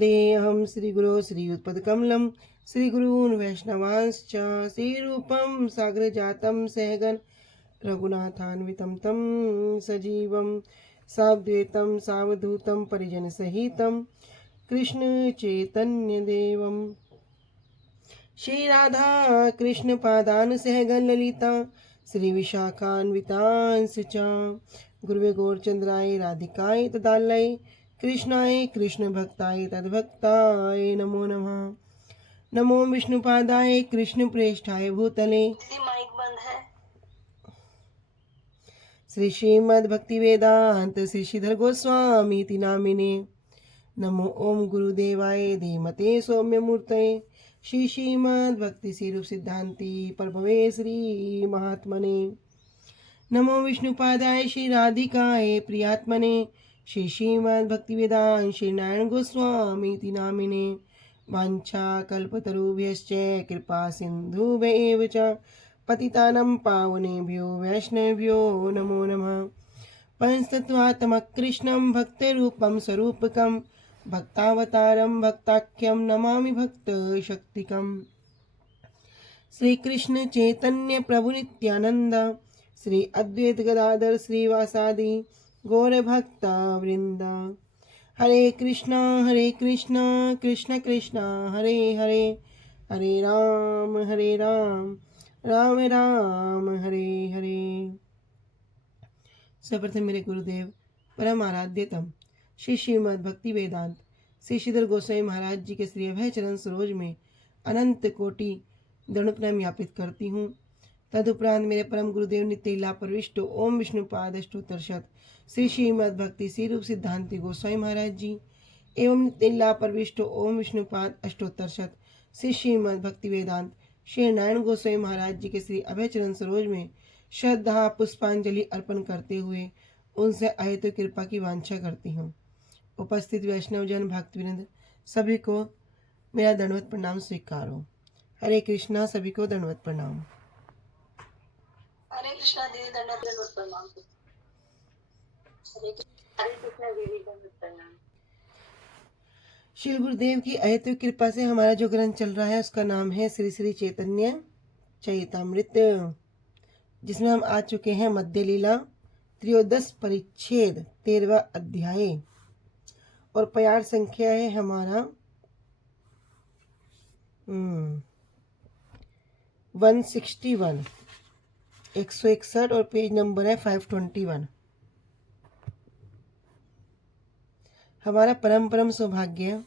वन्देऽहं श्रीगुरो श्रीयुतपदकमलं श्रीगुरून् वैष्णवांश्च श्रीरूपं साग्रजातं सहगण रघुनाथान्वितं तं सजीवं साद्वैतं सावधूतं परिजनसहितं कृष्णचैतन्यदेवं श्री राधा कृष्ण पादान सहगण ललिता श्री विशाखान्वितांश च गुरुवे गौरचंद्राय राधिकाय तदालय कृष्णाय कृष्ण भक्ताय तद्भक्ताय नमो नमः। नमो विष्णुपादाय कृष्ण प्रेष्ठाय भूतले माइक बंद है। श्री श्रीमद् भक्ति वेदांत श्री श्रीधर गोस्वामी नामिने। नमो ओम गुरुदेवाय धीमते सौम्य मूर्तये श्री श्रीमद् भक्ति स्वरूप सिद्धांति प्रभवे श्री महात्मने। नमो विष्णुपादाय श्री राधिकाय प्रियात्मने श्री श्रीमद् भक्ति वेदांत श्री नारायण गोस्वामी नामिने। वाञ्छा कल्पतरुभ्यश्च कृपा सिन्धुभ्येव च पतितानं पावनेभ्यो वैष्णवेभ्यो नमो नमः। पंचतत्त्वात्मकृष्णं भक्तिरूपं स्वरूपकं भक्तावतारं भक्ताख्यं नमामि भक्तशक्तिकम्। श्री कृष्ण चैतन्य प्रभु नित्यानंद श्री अद्वैत गदाधर श्रीवासादि गौर भक्ता वृंद। हरे कृष्णा कृष्ण कृष्णा हरे हरे, हरे राम राम राम हरे हरे। सर्वप्रथम मेरे गुरुदेव परम आराध्यतम श्री श्रीमद् भक्ति वेदांत श्री श्रीधर गोस्वामी महाराज जी के श्री अभय चरण सरोज में अनंत कोटि दंड प्रणाम ज्ञापित करती हूँ। तदुपरांत मेरे परम गुरुदेव नित्य लीला प्रविष्ट ओम विष्णुपाद अष्टोत्तरशत श्री श्रीमद् भक्ति श्री रूप सिद्धांति गोस्वामी महाराज जी एवं नित्य लीला प्रविष्ट ओम विष्णुपाद अष्टोत्तरशत श्री श्रीमद् भक्ति वेदांत श्री नारायण गोस्वामी महाराज जी के श्री अभय चरण सरोज में श्रद्धा पुष्पांजलि अर्पण करते हुए उनसे अहेतु कृपा की वांछा करती हूँ। उपस्थित वैष्णव जन भक्तवृंद सभी को मेरा दंडवत प्रणाम स्वीकार हो। हरे कृष्णा, सभी को दंडवत प्रणाम। हरे कृष्णा दीदी दंडवत प्रणाम। हरे कृष्णा दीदी दंडवत प्रणाम। श्री गुरुदेव की अहेतु कृपा से हमारा जो ग्रंथ चल रहा है उसका नाम है श्री श्री चैतन्य चरितामृत, जिसमें हम आ चुके हैं मध्य लीला त्रयोदश परिच्छेद 13वां अध्याय और प्यार संख्या है हमारा 161 161 और पेज नंबर है 521। हमारा परम सौभाग्य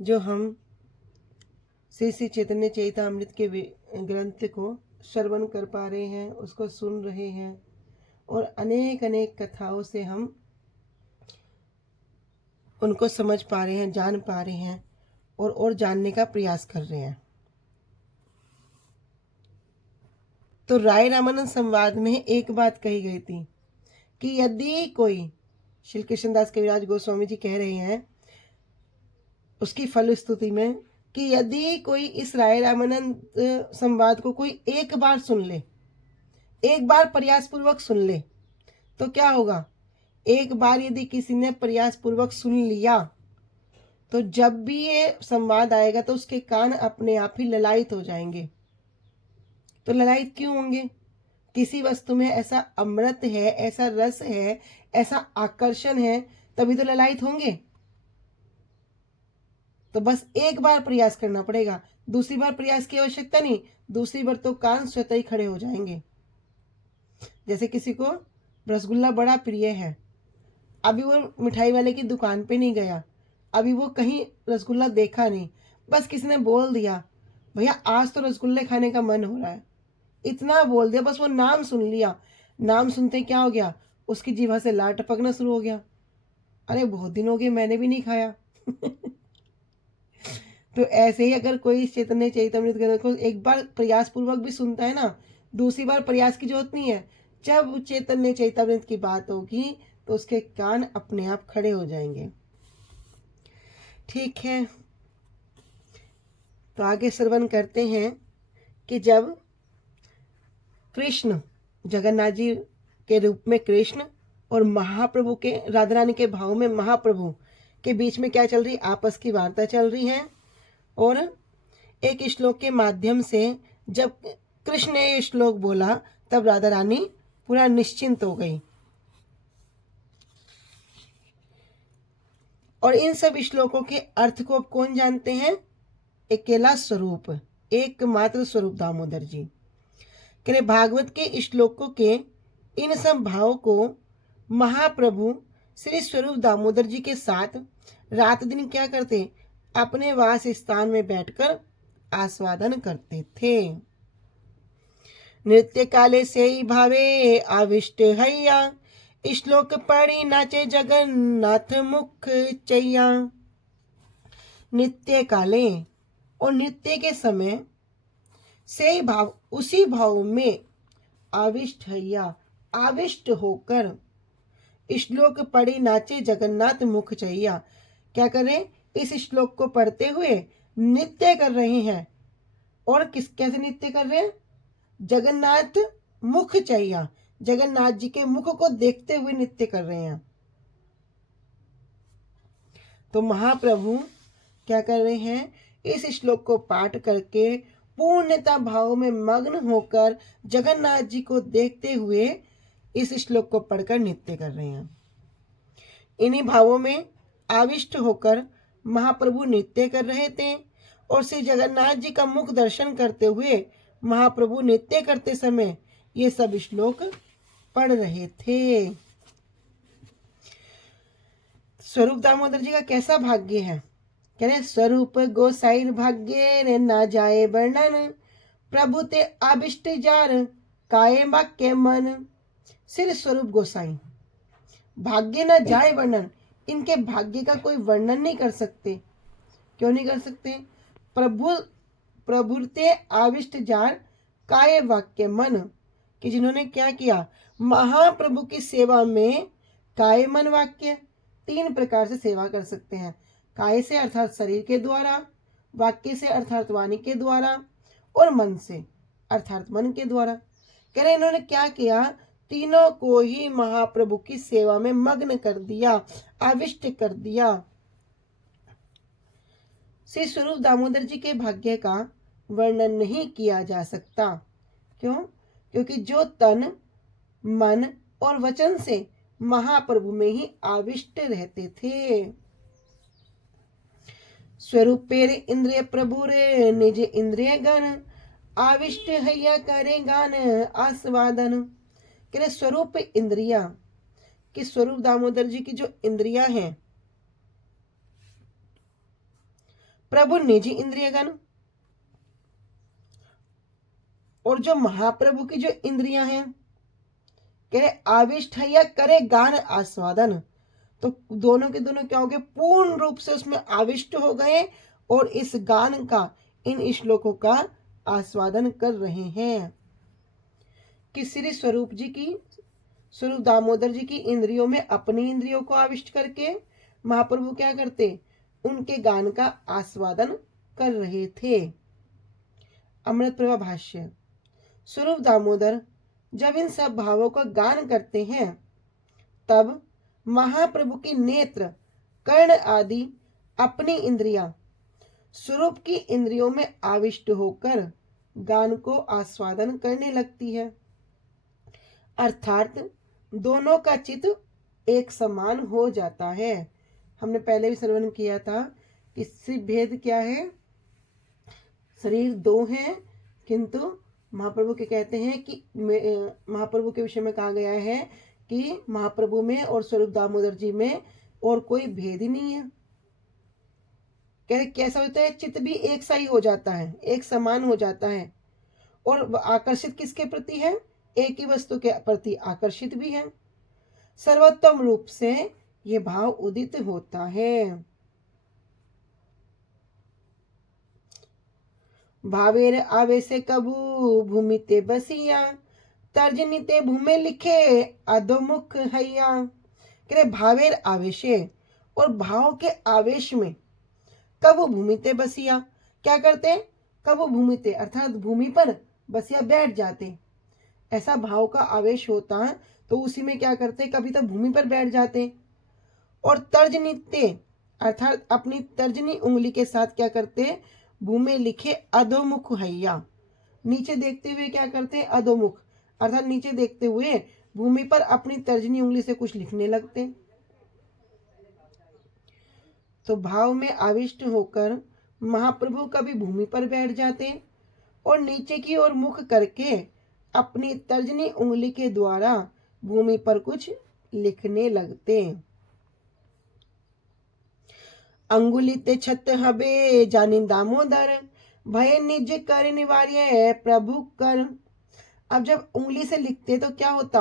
जो हम श्री श्री चैतन्य चरितामृत के ग्रंथ को श्रवण कर पा रहे हैं, उसको सुन रहे हैं और अनेक अनेक कथाओं से हम उनको समझ पा रहे हैं, जान पा रहे हैं और जानने का प्रयास कर रहे हैं। तो राय रामानंद संवाद में एक बात कही गई थी कि यदि कोई, श्री कृष्णदास कविराज गोस्वामी जी कह रहे हैं उसकी फलस्तुति में, कि यदि कोई इस राय रामानंद संवाद को कोई एक बार सुन ले, एक बार प्रयास पूर्वक सुन ले, तो क्या होगा। एक बार यदि किसी ने प्रयास पूर्वक सुन लिया तो जब भी ये संवाद आएगा तो उसके कान अपने आप ही ललायित हो जाएंगे। तो ललायित क्यों होंगे। किसी वस्तु में ऐसा अमृत है, ऐसा रस है, ऐसा आकर्षण है, तभी तो ललायित होंगे। तो बस एक बार प्रयास करना पड़ेगा, दूसरी बार प्रयास की आवश्यकता नहीं। दूसरी बार तो कान स्वतः ही खड़े हो जाएंगे। जैसे किसी को रसगुल्ला बड़ा प्रिय है, अभी वो मिठाई वाले की दुकान पे नहीं गया, अभी वो कहीं रसगुल्ला देखा नहीं, बस किसी ने बोल दिया भैया आज तो रसगुल्ले खाने का मन हो रहा है, इतना बोल दिया, बस वो नाम सुन लिया। नाम सुनते क्या हो गया, उसकी जीवा से लार टपकना शुरू हो गया। अरे बहुत दिन हो गए मैंने भी नहीं खाया। तो ऐसे ही अगर कोई चैतन्य चरितामृत ग्रंथ को एक बार प्रयास पूर्वक भी सुनता है ना, दूसरी बार प्रयास की जरूरत नहीं है। जब चैतन्य चरितामृत की बात होगी तो उसके कान अपने आप खड़े हो जाएंगे। ठीक है, तो आगे श्रवण करते हैं कि जब कृष्ण जगन्नाथ जी के रूप में कृष्ण और महाप्रभु के, राधा रानी के भाव में महाप्रभु के बीच में क्या चल रही, आपस की वार्ता चल रही है। और एक श्लोक के माध्यम से जब कृष्ण ने ये श्लोक बोला तब राधा रानी पूरा निश्चिंत हो गई। और इन सब श्लोकों के अर्थ को अब कौन जानते हैं? अकेला स्वरूप, एकमात्र स्वरूप दामोदर जी। कह भागवत के श्लोकों के इन सब भावों को महाप्रभु श्री स्वरूप दामोदर जी के साथ रात दिन क्या करते, अपने वास स्थान में बैठकर आस्वादन करते थे। नृत्य काले से ही भावे आविष्ट हैया, श्लोक पढ़ी नाचे जगन्नाथ मुख चैया। नृत्य काले, और नृत्य के समय से भाव, उसी भाव में आविष्ट हैया, आविष्ट होकर श्लोक पढ़ी नाचे जगन्नाथ मुख चैया। क्या करें, इस श्लोक को पढ़ते हुए नृत्य कर रहे हैं। और कैसे नृत्य कर रहे हैं? जगन्नाथ मुख चैया, जगन्नाथ जी के मुख को देखते हुए नृत्य कर रहे हैं। तो महाप्रभु क्या कर रहे हैं, इस श्लोक को पाठ करके पूर्णता भाव में मग्न होकर जगन्नाथ जी को देखते हुए इस श्लोक को पढ़कर नृत्य कर रहे हैं। इन्हीं भावों में आविष्ट होकर महाप्रभु नृत्य कर रहे थे। और श्री जगन्नाथ जी का मुख दर्शन करते हुए महाप्रभु नृत्य करते समय ये सब श्लोक पढ़ रहे थे। स्वरूप दामोदर जी का कैसा भाग्य है? कह रहे स्वरूप गोसाई भाग्य रे ना जाए वर्णन, प्रभु ते आविष्ट जार काये वाक्य मन। श्री स्वरूप गोसाई भाग्य ना जाए वर्णन, इनके भाग्य का कोई वर्णन नहीं कर सकते। क्यों नहीं कर सकते? प्रभु ते आविष्ट जार काय वाक्य मन, कि जिन्होंने क्या किया, महाप्रभु की सेवा में काय मन वाक्य, 3 प्रकार से सेवा कर सकते हैं। काय से अर्थात शरीर के द्वारा, वाक्य से अर्थात वाणी के द्वारा, और मन से अर्थात मन के द्वारा। कह रहे इन्होंने क्या किया, तीनों को ही महाप्रभु की सेवा में मग्न कर दिया, आविष्ट कर दिया। श्री स्वरूप दामोदर जी के भाग्य का वर्णन नहीं किया जा सकता। क्यों? क्योंकि जो तन मन और वचन से महाप्रभु में ही आविष्ट रहते थे। स्वरूप पेरे इंद्रिय प्रभु रे निज इंद्रिय गण, आविष्ट हैया करे गान आस्वादन। कह स्वरूप इंद्रिया, कि स्वरूप दामोदर जी की जो इंद्रियां हैं, प्रभु निजी इंद्रियगण, और जो महाप्रभु की जो इंद्रियां हैं, कह रहे आविष्ट है या करे गान आस्वादन। तो दोनों के दोनों क्या हो गए, पूर्ण रूप से उसमें आविष्ट हो गए और इस गान का, इन श्लोकों का आस्वादन कर रहे हैं। कि श्री स्वरूप जी की, स्वरूप दामोदर जी की इंद्रियों में अपनी इंद्रियों को आविष्ट करके महाप्रभु क्या करते, उनके गान का आस्वादन कर रहे थे। अमृत प्रभा भाष्य। स्वरूप दामोदर जब इन सब भावों का गान करते हैं तब महाप्रभु की नेत्र, कर्ण आदि अपनी इंद्रियां स्वरूप की इंद्रियों में आविष्ट होकर गान को आस्वादन करने लगती है। अर्थात दोनों का चित्त एक समान हो जाता है। हमने पहले भी श्रवण किया था कि सिर्फ भेद क्या है, शरीर 2 हैं, किंतु महाप्रभु के कहते हैं कि महाप्रभु के विषय में कहा गया है कि महाप्रभु में और स्वरूप दामोदर जी में और कोई भेद ही नहीं है। कैसा होता है, चित्त भी एक सा ही हो जाता है, एक समान हो जाता है। और आकर्षित किसके प्रति है, एक ही वस्तु के प्रति आकर्षित भी है। सर्वोत्तम रूप से ये भाव उदित होता है। भावेर आवेशे कबू भूमि ते बसिया, तर्जनी ते भूमि लिखे अधोमुख हैया। कह भावेर आवेशे, और भाव के आवेश में कबू भूमि ते बसिया, क्या करते, कबू भूमि ते अर्थात भूमि पर बसिया बैठ जाते। ऐसा भाव का आवेश होता है तो उसी में क्या करते, कभी तो भूमि पर बैठ जाते। और तर्ज नित्य अर्थात अपनी तर्जनी उंगली के साथ क्या करते, भूमि लिखे अधोमुख हैया, नीचे देखते हुए क्या करते हैं, अधोमुख अर्थात नीचे देखते हुए भूमि पर अपनी तर्जनी उंगली से कुछ लिखने लगते। तो भाव में आविष्ट होकर महाप्रभु कभी भूमि पर बैठ जाते और नीचे की ओर मुख करके अपनी तर्जनी उंगली के द्वारा भूमि पर कुछ लिखने लगते। अंगुलित छत हबे जानी दामोदर, भय निज कर निवार्य प्रभु कर। अब जब उंगली से लिखते तो क्या होता,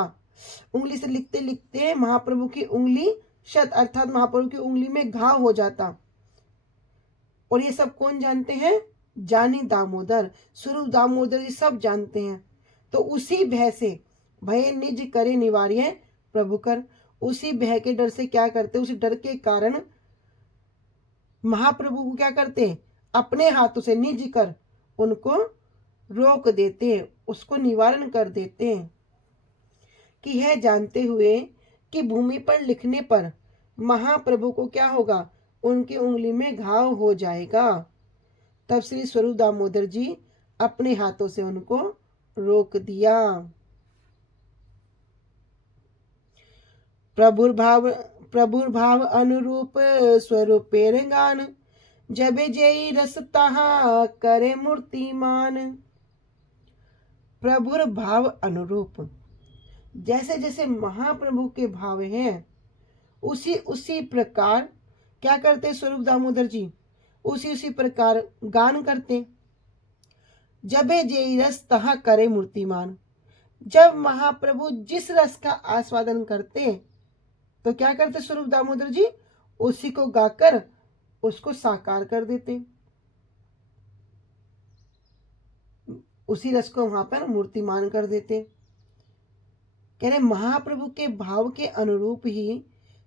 उंगली से लिखते लिखते महाप्रभु की उंगली शत अर्थात महाप्रभु की उंगली में घाव हो जाता। और ये सब कौन जानते हैं, जानी दामोदर, स्वरूप दामोदर जी सब जानते हैं। तो उसी भय से, भय निज करे निवार्य प्रभु कर, उसी भय के डर से क्या करते, उसी डर के कारण महाप्रभु को क्या करते, अपने हाथों से निज कर उनको रोक देते, उसको निवारण कर देते। कि यह जानते हुए कि भूमि पर लिखने पर महाप्रभु को क्या होगा, उनकी उंगली में घाव हो जाएगा, तब श्री स्वरूप दामोदर जी अपने हाथों से उनको रोक दिया। प्रभुर्भाव अनुरूप स्वरूपेर गान, जबे जय रस तहा करे मूर्तिमान। प्रभुर भाव अनुरूप, जैसे जैसे महाप्रभु के भाव हैं उसी उसी प्रकार क्या करते स्वरूप दामोदर जी, उसी उसी प्रकार गान करते। जबे जे रस तहा करे मूर्तिमान, जब महाप्रभु जिस रस का आस्वादन करते तो क्या करते स्वरूप दामोदर जी, उसी को गाकर उसको साकार कर देते, उसी रस को वहां पर मूर्तिमान कर देते। कह रहे महाप्रभु के भाव के अनुरूप ही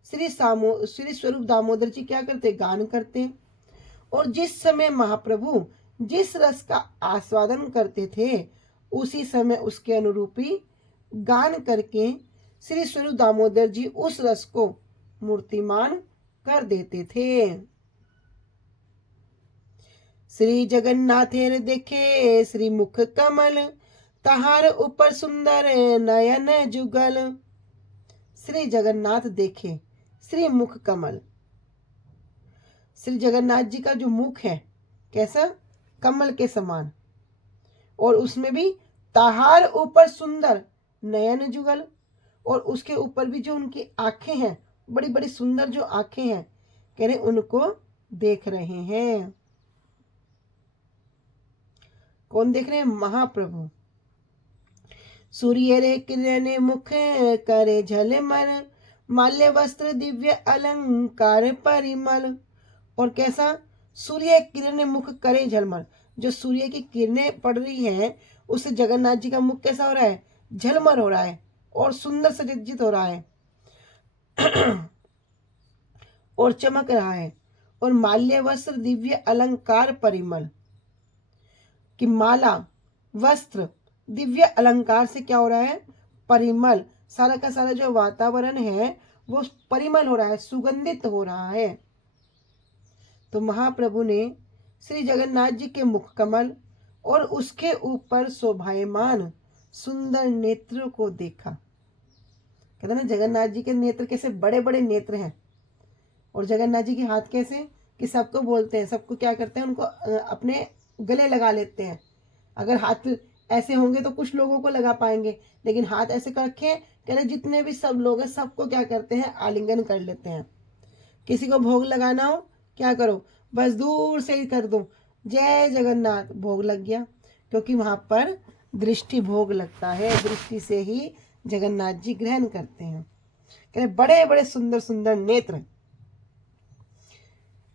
श्री स्वरूप दामोदर जी क्या करते, गान करते। और जिस समय महाप्रभु जिस रस का आस्वादन करते थे उसी समय उसके अनुरूप ही गान करके श्री स्वरूप दामोदर जी उस रस को मूर्तिमान कर देते थे। श्री जगन्नाथेर देखे श्री मुख कमल, तहार ऊपर सुंदर नयन जुगल। श्री जगन्नाथ देखे श्री मुख कमल, श्री जगन्नाथ जी का जो मुख है कैसा, कमल के समान, और उसमें भी तहार ऊपर सुंदर नयन जुगल, और उसके ऊपर भी जो उनकी आंखें हैं बड़ी बड़ी सुंदर जो आंखें हैं, कह रहे उनको देख रहे हैं। कौन देख रहे हैं, महाप्रभु। सूर्य रे किरण मुख करे झलमल, माल्य वस्त्र दिव्य अलंकार परिमल। और कैसा, सूर्य किरण मुख करे झलमल, जो सूर्य की किरणें पड़ रही हैं उससे जगन्नाथ जी का मुख कैसा हो रहा है, झलमल हो रहा है और सुंदर सज्जित हो रहा है और चमक रहा है। और माल्य वस्त्र दिव्य अलंकार परिमल, कि माला वस्त्र दिव्य अलंकार से क्या हो रहा है, परिमल, सारा का सारा जो वातावरण है वो परिमल हो रहा है, सुगंधित हो रहा है। तो महाप्रभु ने श्री जगन्नाथ जी के मुख कमल और उसके ऊपर शोभायमान सुंदर नेत्रों को देखा। कहते ना जगन्नाथ जी के नेत्र कैसे बड़े बड़े नेत्र हैं, और जगन्नाथ जी के हाथ कैसे कि सबको बोलते हैं, सबको क्या करते हैं, उनको अपने गले लगा लेते हैं। अगर हाथ ऐसे होंगे तो कुछ लोगों को लगा पाएंगे, लेकिन हाथ ऐसे कर रखे, कह रहे जितने भी सब लोग हैं सबको क्या करते हैं, आलिंगन कर लेते हैं। किसी को भोग लगाना हो क्या करो, बस दूर से ही कर दो, जय जगन्नाथ, भोग लग गया। क्योंकि वहां पर दृष्टि भोग लगता है, दृष्टि से ही जगन्नाथ जी ग्रहण करते हैं। कह रहे बड़े बड़े सुंदर सुंदर नेत्र।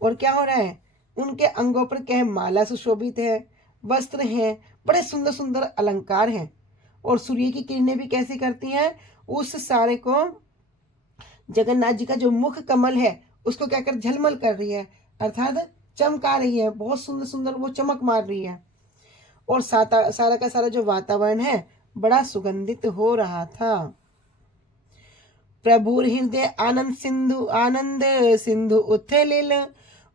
और क्या हो रहा है, उनके अंगों पर क्या है, माला सुशोभित है, वस्त्र हैं, बड़े सुंदर सुंदर अलंकार हैं। और सूर्य की किरणें भी कैसे करती हैं, उस सारे को जगन्नाथ जी का जो मुख कमल है उसको क्या कर झलमल कर रही है, अर्थात चमका रही है, बहुत सुंदर सुंदर वो चमक मार रही है। और सारा का सारा जो वातावरण है बड़ा सुगंधित हो रहा था। प्रभु हृदय आनंद सिंधु उथलिल,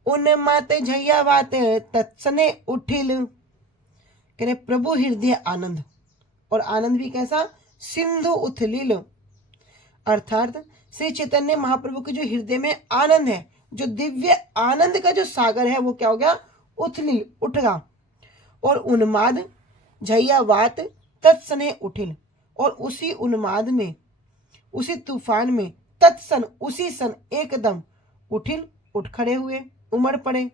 उन्मात झैया बात तत्सने उठिल। कह रहे प्रभु हृदय आनंद, और आनंद भी कैसा, सिंधु उथलिल, अर्थात श्री चैतन्य महाप्रभु के जो हृदय में आनंद है, जो दिव्य आनंद का जो सागर है, वो क्या हो गया, उथलिल, उठ गया। और उन्माद झैया वात तत्सने उठिल, और उसी उन्माद में, उसी तूफान में, तत्सन उसी सन एकदम उठिल, उठ खड़े हुए, उमड़ पड़े।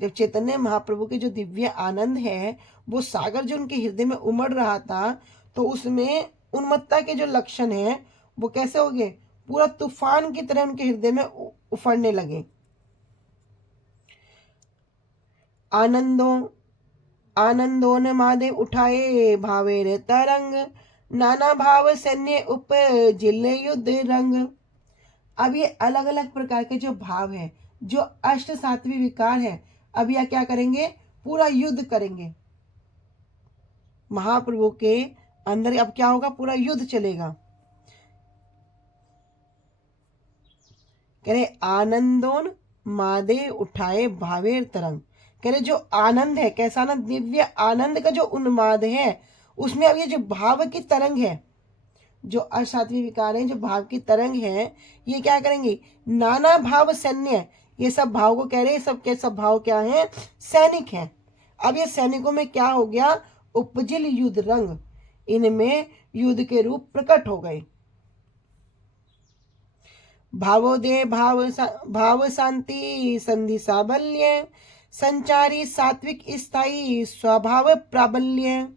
जब चैतन्य महाप्रभु के जो दिव्य आनंद है, वो सागर जो उनके हृदय में उमड़ रहा था, तो उसमें उन्मत्तता के जो लक्षण है वो कैसे हो गए, पूरा तूफान की तरह उनके हृदय में उफड़ने लगे। आनंदोन्मादे उठाए भावेर तरंग, नाना भाव सैन्य उपजिल युद्ध रंग। अब ये अलग अलग प्रकार के जो भाव है, जो अष्ट सात्विक विकार है, अब यह क्या करेंगे, पूरा युद्ध करेंगे। महाप्रभु के अंदर अब क्या होगा, पूरा युद्ध चलेगा। कह रहे आनंदोन मादे उठाए भावेर तरंग। कह रहे जो आनंद है, कैसा आनंद, दिव्य आनंद का जो उन्माद है, उसमें अब ये जो भाव की तरंग है, जो असात्विक विकार है, जो भाव की तरंग है, ये क्या करेंगे, नाना भाव सैन्य, ये सब भाव को कह रहे हैं, सब के सब भाव क्या है, सैनिक हैं। अब ये सैनिकों में क्या हो गया, उपजिल युद्ध रंग, इनमें युद्ध के रूप प्रकट हो गए। भावोदय भाव शांति संधि साबल्य, संचारी सात्विक स्थायी स्वभाव प्राबल्य।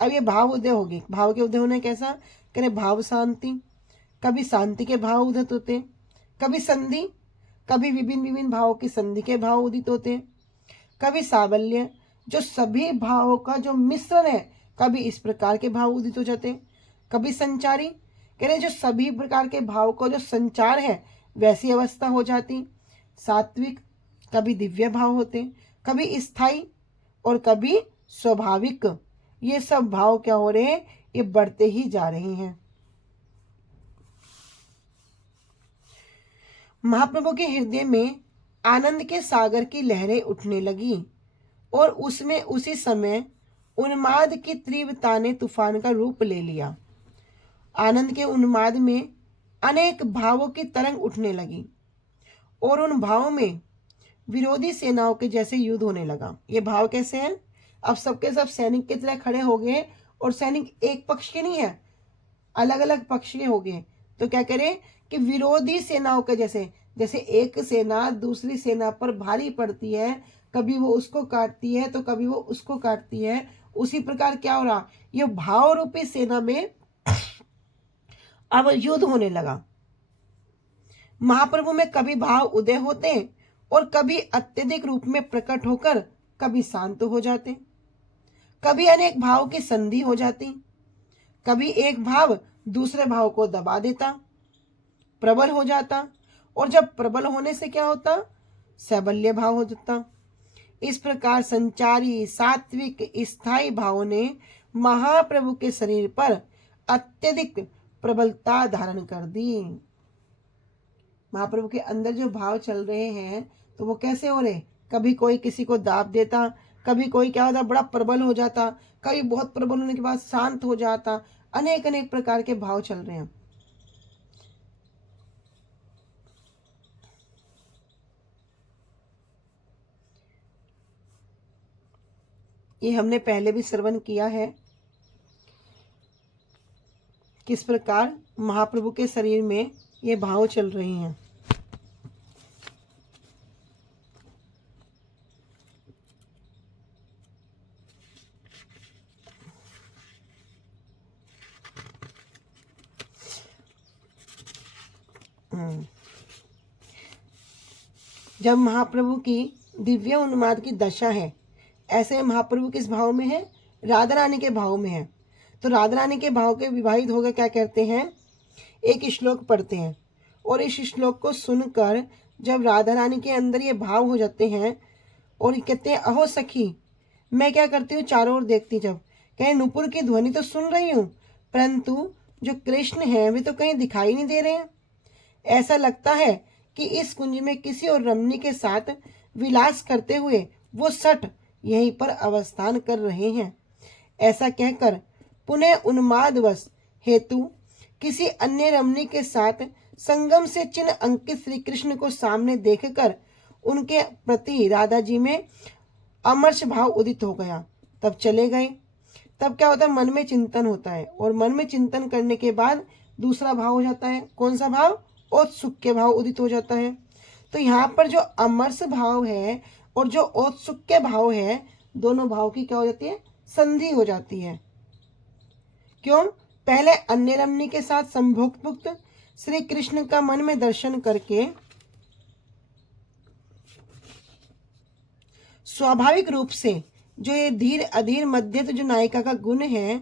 अब ये भाव उदय होगी, भाव के उदय होने कैसा, करें भाव शांति, कभी शांति के भाव उदित होते, कभी संधि, कभी विभिन्न विभिन्न भावों की संधि के भाव उदित होते, कभी साबल्य, जो सभी भावों का जो मिश्रण है, कभी इस प्रकार के भाव उदित हो जाते, कभी संचारी, कह रहे जो सभी प्रकार के भाव का जो संचार है वैसी अवस्था हो जाती, सात्विक, कभी दिव्य भाव होते, कभी स्थायी और कभी स्वाभाविक। ये सब भाव क्या हो रहे हैं, ये बढ़ते ही जा रहे हैं। महाप्रभु के हृदय में आनंद के सागर की लहरें उठने लगी, और उसमें उसी समय उन्माद की तीव्रता ने तूफान का रूप ले लिया। आनंद के उन्माद में अनेक भावों की तरंग उठने लगी, और उन भावों में विरोधी सेनाओं के जैसे युद्ध होने लगा। ये भाव कैसे हैं, अब सबके सब सैनिक की तरह खड़े हो गए, और सैनिक एक पक्ष के नहीं है, अलग अलग पक्ष के हो गए। तो क्या करें कि विरोधी सेनाओं के जैसे, जैसे एक सेना दूसरी सेना पर भारी पड़ती है, कभी वो उसको काटती है तो कभी वो उसको काटती है, उसी प्रकार क्या हो रहा, ये भाव रूपी सेना में अब युद्ध होने लगा। महाप्रभु में कभी भाव उदय होते और कभी अत्यधिक रूप में प्रकट होकर कभी शांत हो जाते, कभी अनेक भाव की संधि हो जाती, कभी एक भाव दूसरे भाव को दबा देता, प्रबल हो जाता, और जब प्रबल होने से क्या होता, सैबल्य भाव हो जाता। इस प्रकार संचारी सात्विक स्थायी भाव ने महाप्रभु के शरीर पर अत्यधिक प्रबलता धारण कर दी। महाप्रभु के अंदर जो भाव चल रहे हैं तो वो कैसे हो रहे, कभी कोई किसी को दाब देता, कभी कोई क्या होता बड़ा प्रबल हो जाता, कभी बहुत प्रबल होने के बाद शांत हो जाता, अनेक अनेक प्रकार के भाव चल रहे हैं। ये हमने पहले भी श्रवण किया है, किस प्रकार महाप्रभु के शरीर में ये भाव चल रहे हैं। जब महाप्रभु की दिव्य उन्माद की दशा है, ऐसे महाप्रभु किस भाव में है, राधा रानी के भाव में है। तो राधा रानी के भाव के विवाहित होकर क्या कहते हैं, एक श्लोक पढ़ते हैं, और इस श्लोक को सुनकर जब राधा रानी के अंदर ये भाव हो जाते हैं और कहते हैं, अहो सखी, मैं क्या करती हूँ चारों ओर देखती, जब कहे नुपुर की ध्वनि तो सुन रही हूँ परंतु जो कृष्ण हैं वे तो कहीं दिखाई नहीं दे रहे हैं। ऐसा लगता है कि इस कुंज में किसी और रमणी के साथ विलास करते हुए वो सठ यहीं पर अवस्थान कर रहे हैं। ऐसा कहकर पुनः उन्मादवश हेतु किसी अन्य रमणी के साथ संगम से चिन्ह अंकित श्री कृष्ण को सामने देखकर उनके प्रति राधा जी में अमर्ष भाव उदित हो गया। तब चले गए। तब क्या होता है, मन में चिंतन होता है, और मन में चिंतन करने के बाद दूसरा भाव हो जाता है। कौन सा भाव? औत्सुक्य भाव उदित हो जाता है। तो यहाँ पर जो अमर्ष भाव है और जो औत्सुक्य भाव है, दोनों भाव की क्या हो जाती है? संधि हो जाती है। क्यों? पहले अन्य रमणी के साथ संभोग श्री कृष्ण का मन में दर्शन करके स्वाभाविक रूप से जो ये धीर अधीर मध्यस्थ जो नायिका का गुण है,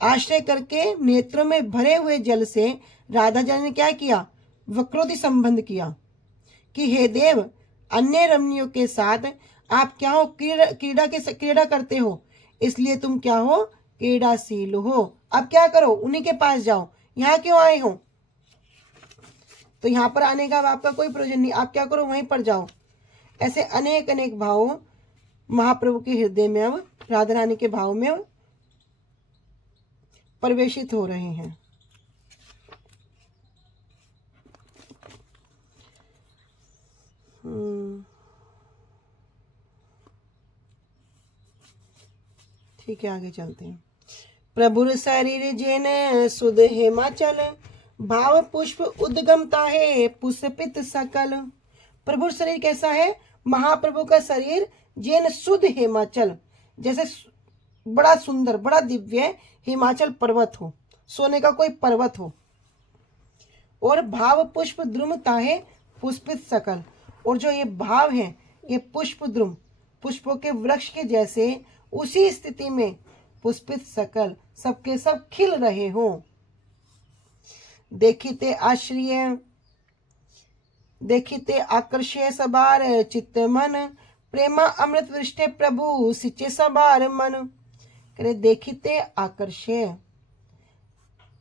आश्रय करके नेत्रों में भरे हुए जल से राधा जी ने क्या किया? वक्रोति संबंध किया कि हे देव, अन्य रमणियों के साथ आप क्या हो? क्रीड़ा करते हो, इसलिए तुम क्या हो? क्रीड़ाशील हो। अब क्या करो? उन्हीं के पास जाओ। यहाँ क्यों आए हो? तो यहाँ पर आने का आपका कोई प्रयोजन नहीं। आप क्या करो? वहीं पर जाओ। ऐसे अनेक अनेक भाव महाप्रभु के हृदय में अब राधा रानी के भाव में प्रवेशित हो रहे हैं। ठीक है, आगे चलते हैं। प्रभुर शरीर जेन सुध हिमाचल, भाव पुष्प उद्गमता है पुष्पित सकल। प्रभुर शरीर कैसा है? महाप्रभु का शरीर जेन सुध हिमाचल, जैसे बड़ा सुंदर बड़ा दिव्य हिमाचल पर्वत हो, सोने का कोई पर्वत हो। और भाव पुष्प द्रुमता है पुष्पित सकल, और जो ये भाव है ये पुष्प द्रुम पुष्पों के वृक्ष के जैसे उसी स्थिति में पुष्पित सकल सबके सब खिल रहे हो। देखिते आश्रय देखिते आकर्षय सबार चित्त मन, प्रेमा अमृत वृष्टि प्रभु सिंचे सबार मन। करे देखिते आकर्षय,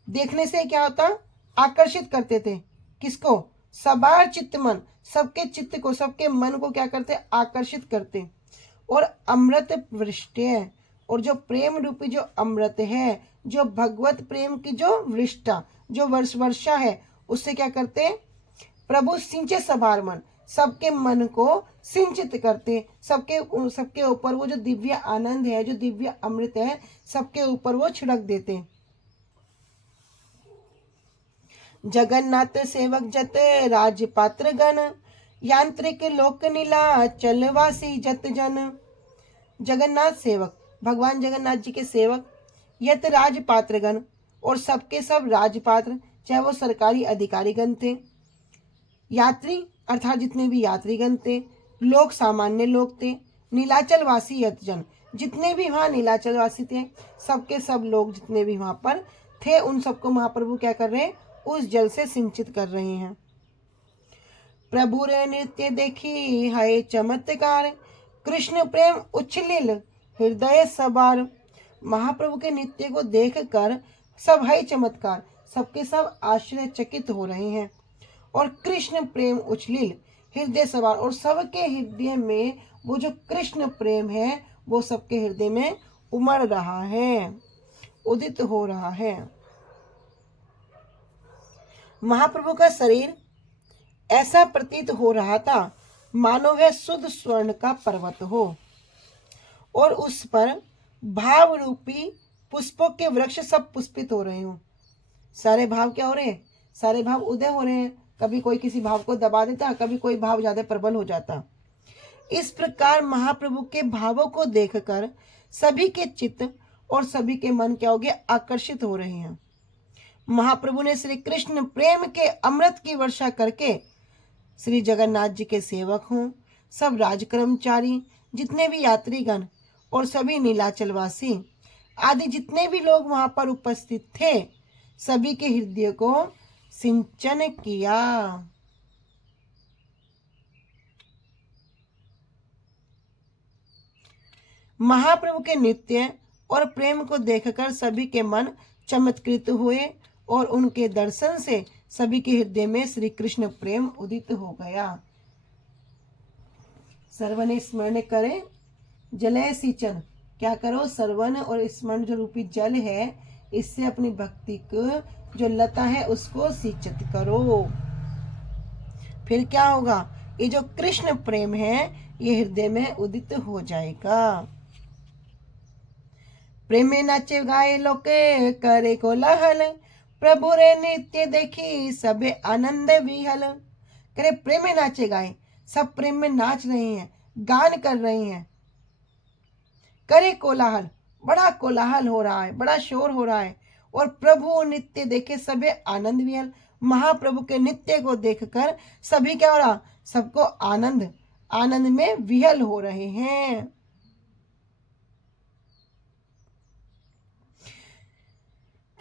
देखने से क्या होता? आकर्षित करते थे। किसको? सबार चित्त मन, सबके चित्त को सबके मन को क्या करते? आकर्षित करते। और अमृत वृष्टि, और जो प्रेम रूपी जो अमृत है, जो भगवत प्रेम की जो वृष्टा जो वर्षा है, उससे क्या करते? प्रभु सिंचे सबार मन, सबके मन को सिंचित करते। सबके ऊपर वो जो दिव्य आनंद है, जो दिव्य अमृत है, सबके ऊपर वो छिड़क देते। जगन्नाथ सेवक जत राजपात्र गण, यांत्रिक लोक नीला चलवासी जत जन। जगन्नाथ सेवक, भगवान जगन्नाथ जी के सेवक, यत राजपात्रगण, और सबके सब राजपात्र, चाहे वो सरकारी अधिकारीगण थे, यात्री अर्थात जितने भी यात्रीगण थे, लोग सामान्य लोग थे, नीलाचल वासी यतजन, जितने भी वहाँ नीलाचल वासी थे, सबके सब लोग जितने भी वहाँ पर थे, उन सबको महाप्रभु क्या कर रहे हैं? उस जल से सिंचित कर रहे हैं। प्रभु रे नृत्य देखी है चमत्कार, कृष्ण प्रेम उच्छलिल हृदय सबार। महाप्रभु के नृत्य को देखकर सब है चमत्कार, सबके सब आश्चर्यचकित हो रहे हैं। और कृष्ण प्रेम उछलिल हृदय सवार, और सबके हृदय में वो जो कृष्ण प्रेम है वो सबके हृदय में उमड़ रहा है, उदित हो रहा है। महाप्रभु का शरीर ऐसा प्रतीत हो रहा था मानो वह शुद्ध स्वर्ण का पर्वत हो, और उस पर भाव रूपी पुष्पों के वृक्ष सब पुष्पित हो रहे हो। सारे भाव क्या हो रहे हैं? सारे भाव उदय हो रहे हैं। कभी कोई किसी भाव को दबा देता, कभी कोई भाव ज्यादा प्रबल हो जाता। इस प्रकार महाप्रभु के भावों को देखकर सभी के चित्त और सभी के मन क्या हो गए? आकर्षित हो रहे हैं। महाप्रभु ने श्री कृष्ण प्रेम के अमृत की वर्षा करके श्री जगन्नाथ जी के सेवक हों, सब राजकर्मचारी, जितने भी यात्रीगण और सभी नीलाचलवासी आदि जितने भी लोग वहां पर उपस्थित थे, सभी के हृदय को सिंचन किया। महाप्रभु के नृत्य और प्रेम को देखकर सभी के मन चमत्कृत हुए और उनके दर्शन से सभी के हृदय में श्री कृष्ण प्रेम उदित हो गया। सर्वने स्मरण करें जलय सिंचन। क्या करो? सर्वन और स्मरण जो रूपी जल है, इससे अपनी भक्ति को जो लता है उसको सिंचित करो। फिर क्या होगा? ये जो कृष्ण प्रेम है ये हृदय में उदित हो जाएगा। प्रेम में नाचे गाए लोके करे कोलाहल, प्रभु रे नित्य देखी सबे आनंद विहल। करे प्रेम में नाचे गाए, सब प्रेम में नाच रहे हैं, गान कर रहे हैं। करे कोलाहल, बड़ा कोलाहल हो रहा है, बड़ा शोर हो रहा है। और प्रभु नित्य देखे सबे आनंद विहल, महाप्रभु के नित्य को देखकर सभी क्या हो रहा? सबको आनंद, आनंद में विहल हो रहे हैं।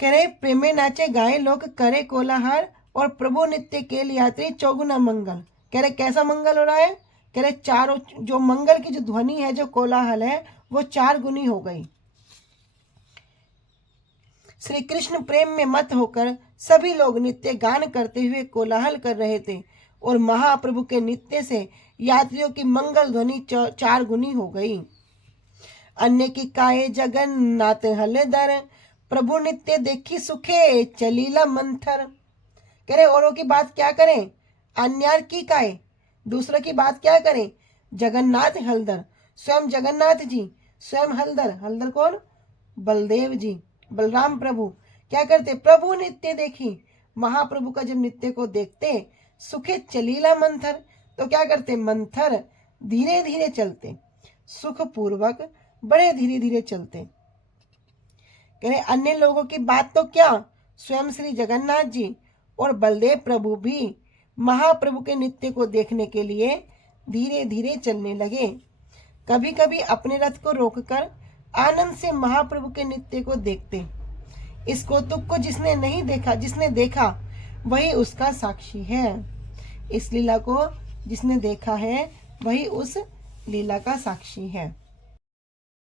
कह रहे प्रेम में नाचे गाए लोग करे कोलाहल, और प्रभु नित्य के लिए यात्री चौगुना मंगल। कह रहे कैसा मंगल हो रहा है? कह रहे चारों जो मंगल की जो ध्वनि है, जो कोलाहल है, वो 4 गुनी हो गई। श्री कृष्ण प्रेम में मत होकर सभी लोग नित्य गान करते हुए कोलाहल कर रहे थे, और महाप्रभु के नित्य से यात्रियों की मंगल ध्वनि 4 गुनी हो गई। अन्य की काये जगन्नाथ हलदर, प्रभु नित्य देखी सुखे चलीला मंथर। कह रहे औरों की बात क्या करें? अन्यार की काये, दूसरों की बात क्या करें? जगन्नाथ हलदर, स्वयं जगन्नाथ जी, स्वयं हलदर। हलदर कौन? बलदेव जी, बलराम प्रभु। क्या करते? प्रभु नित्य देखी, महाप्रभु का जब नित्य को देखते, सुखे चलीला मंथर, तो क्या करते? मंथर धीरे धीरे चलते, सुख पूर्वक बड़े धीरे धीरे चलते। कह रहे अन्य लोगों की बात तो क्या, स्वयं श्री जगन्नाथ जी और बलदेव प्रभु भी महाप्रभु के नित्य को देखने के लिए धीरे धीरे चलने लगे। कभी कभी अपने रथ को रोककर आनंद से महाप्रभु के नित्य को देखते। इस कौतुक को जिसने नहीं देखा, जिसने देखा वही उसका साक्षी है। इस लीला को जिसने देखा है वही उस लीला का साक्षी है।